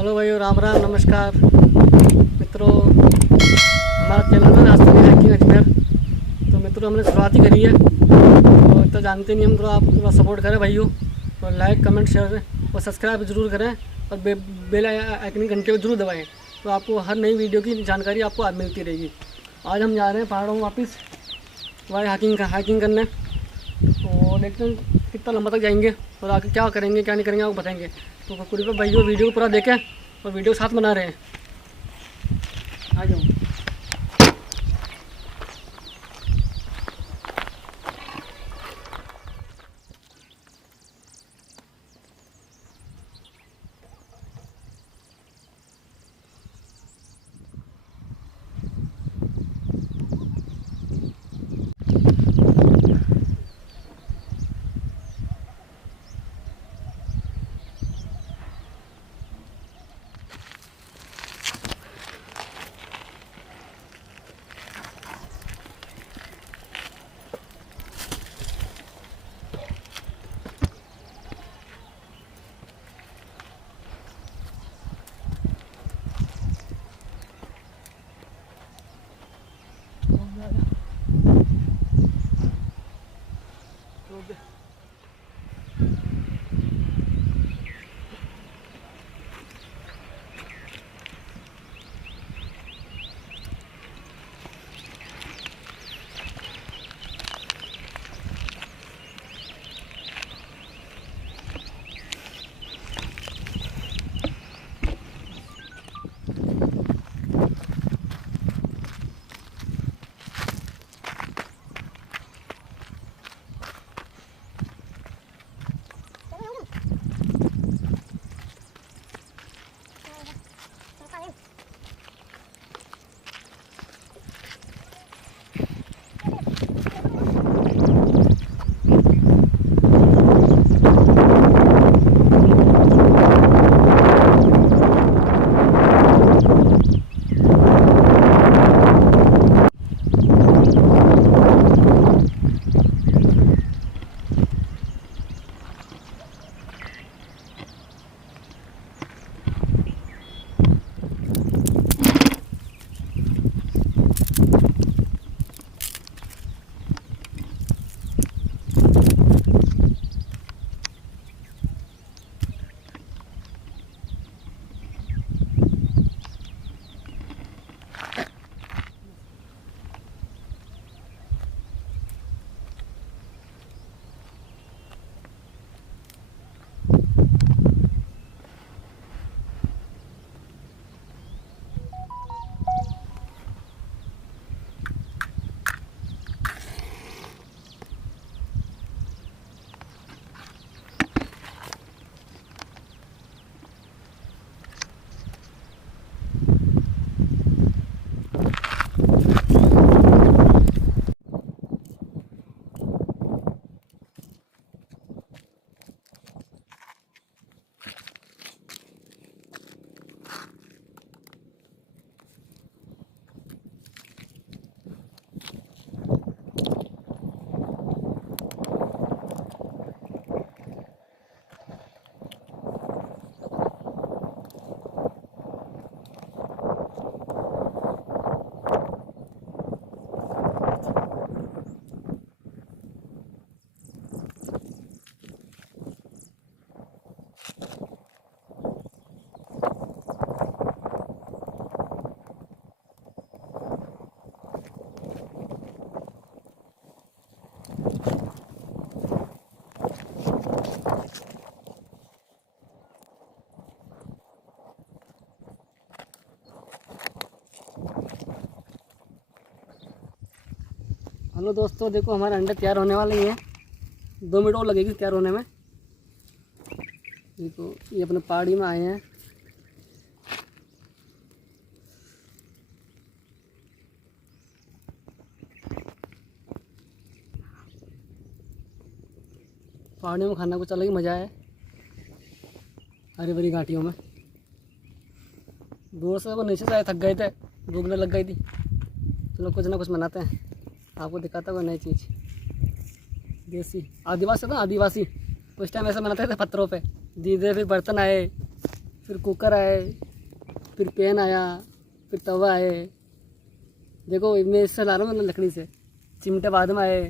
Hello भाइयों, राम राम, नमस्कार मित्रों। हमारा चैनल है राजस्थानी हाइकिंग अजमेर। तो मित्रों, हमने शुरुआत ही करी है, तो इतना जानते नहीं हम। तो आप थोड़ा सपोर्ट करें भाइयों, और लाइक कमेंट शेयर और सब्सक्राइब जरूर करें, और बेल आइकन घंटे को जरूर दबाएं, तो आपको हर नई वीडियो की जानकारी आपको मिलती रहेगी। आज हम जा रहे हैं पहाड़ों में वापस भाई हाइकिंग करने। तो देखते हैं कितना लंबा तक जाएंगे और आगे क्या करेंगे क्या नहीं करेंगे आपको बताएंगे। तो पूरी पर भाइयों वीडियो को पूरा देखें और वीडियो साथ बना रहे हैं। आ जाओ। हेलो दोस्तों, देखो हमारा अंडा तैयार होने वाला ही है। 2 मिनट और लगेगी तैयार होने में। देखो ये अपने पहाड़ी में आए हैं। पहाड़ियों में खाना कुछ अलग ही मज़ा है, हरी भरी घाटियों में। दूर से वो नीचे से आए, थक गए थे, भूख न लग गई थी। चलो कुछ ना कुछ बनाते हैं, आपको दिखाता कोई नई चीज़। देसी आदिवासी था, आदिवासी उस टाइम ऐसे बनाते थे पत्थरों पे। धीरे फिर बर्तन आए, फिर कुकर आए, फिर पैन आया, फिर तवा आए। देखो मैं इससे ला रहा हूँ मतलब लकड़ी से। चिमटे बाद में आए,